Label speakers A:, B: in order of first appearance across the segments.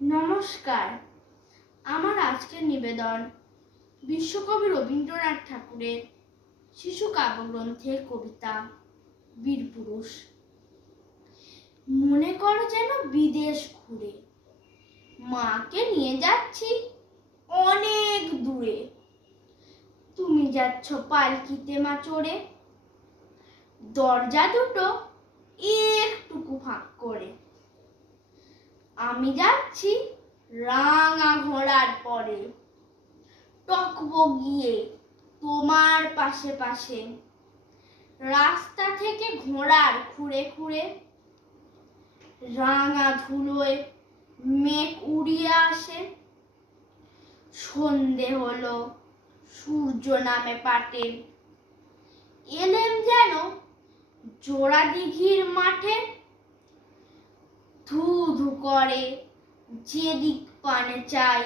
A: নমস্কার। আমার আজকের নিবেদন বিশ্বকবি রবীন্দ্রনাথ ঠাকুরের শিশু কাব্যগ্রন্থের কবিতা বীরপুরুষ মনে করো যেন বিদেশ ঘুরে, মাকে নিয়ে যাচ্ছি অনেক দূরে। তুমি যাচ্ছ পালকিতে মা চড়ে দরজা দুটো একটুকু ফাঁক করে। আমি যাচ্ছি রাঙা ঘোড়ার পরে। টকবো গিয়ে তোমার পাশে পাশে। রাস্তা থেকে ঘোড়ার খুঁড়ে খুঁড়ে রাঙা ধুলোয় মেঘ উড়িয়ে আসে। সন্ধে হলো, সূর্য নামে পাটে। এলেম যেন জোড়া দিঘির মাঠে ধু ধু করে যেদিক পানে চাই।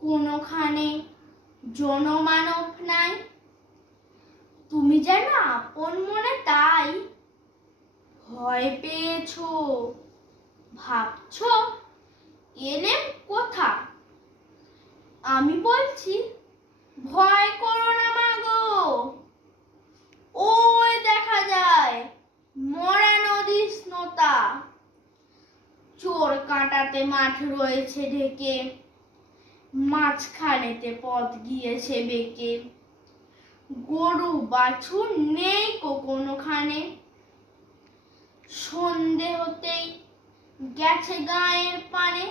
A: কোনোখানে জনমানব নাই। তুমি যেন আপন মনে তাই। ভয় পেয়েছ, ভাবছ, এলেম কোথা? আমি বলছি, ভয় করো না মাগো ওই দেখা যায় মরা নদীর স্নোতা চোর কাটাতে মাঠ রয়েছে ঢেকে। মাঝখানেতে পথ গিয়েছে বেঁকে। গরু বাছুর নেই কো কোনোখানে। সন্ধে হতেই গেছে গায়ের পানে।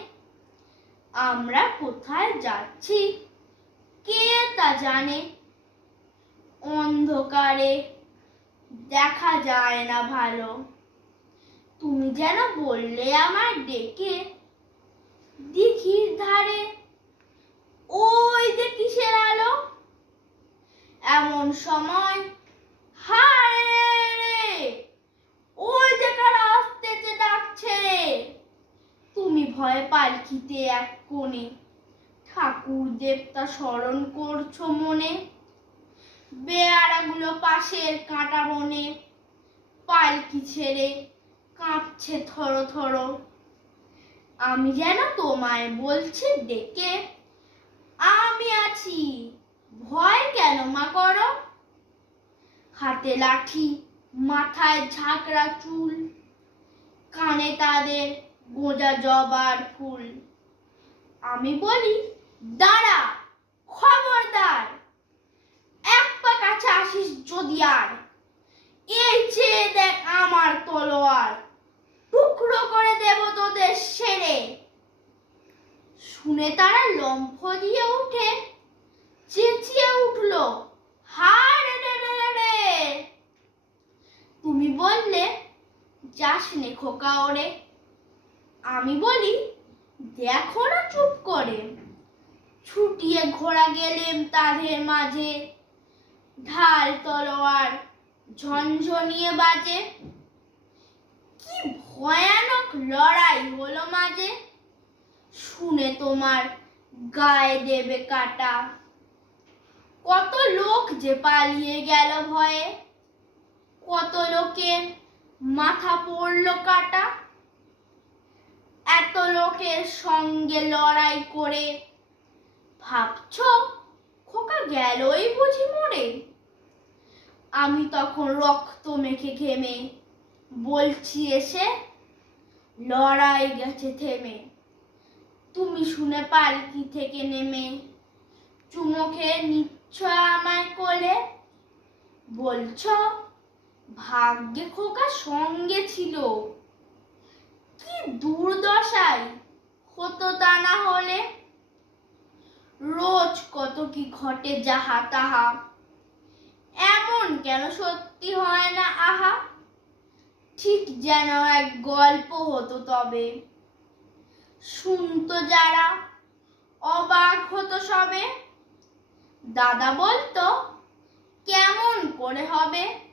A: আমরা কোথায় যাচ্ছি, কে তা জানে? অন্ধকারে দেখা যায় না ভালো। তুমি যেন বললে আমার ডেকে দিঘির ধারে ওই যে কিসের আলো এমন সময়। হায় রে! ওই যে কারা আসতেছে ডাকছে। তুমি ভয় পালকিতে এক কোণে। ঠাকুর দেবতা স্মরণ করছ মনে। বেয়ারাগুলো পাশের কাঁটা বনে। পালকি ছেড়ে কাঁপছে থরো থরো। আমি যেন তোমায় বলছি ডেকে। আমি আছি। ভয় কেন মা করো? হাতে লাঠি, মাথায় ঝাঁকড়া চুল, কানে তাদের গোজা জবার ফুল। আমি বলি, দাঁড়া, খবরদার, এক পা কাছে আসিস যদি আর, এই চেয়ে দেখ আমার তলোয়ার, টুকরো করে দেব তোদের সেরে। শুনে তারা লম্ফ দিয়ে উঠে চেঁচিয়ে উঠল হায় রে রে রে রে তুমি বললে নে খোকা ওরে। আমি বলি, দেখো না চুপ করে। ছুটিয়ে ঘোড়া গেলেম তাদের মাঝে। ঢাল তলোয়ার ঝনঝনিয়ে বাজে। কি ভয়ানক লড়াই হলো মাঝে। শুনে তোমার গায়ে দেবে কাটা। কত লোক যে পালিয়ে গেল ভয়ে। কত লোকের মাথা পড়ল কাটা। এত লোকের সঙ্গে লড়াই করে। ভাবছ, খোকা গেলই বুঝি মরে। আমি তখন রক্ত মেখে ঘেমে বলছি এসে, লড়াই গেছে থেমে। তুমি শুনে পালকি থেকে নেমে চুমোকে নিচ্ছ আমায় কোলে। বলছো ভাগ্যে খোকা সঙ্গে ছিল। কি দুর্দশায় হতো তা না হলে? রোজ কত কি ঘটে যাহা তাহা। এমন কেন সত্যি হয় না আহা? ঠিক যেন এক গল্প হতো তবে। শুনতো যারা, অবাক হতো সবে। দাদা বলতো, কেমন করে হবে?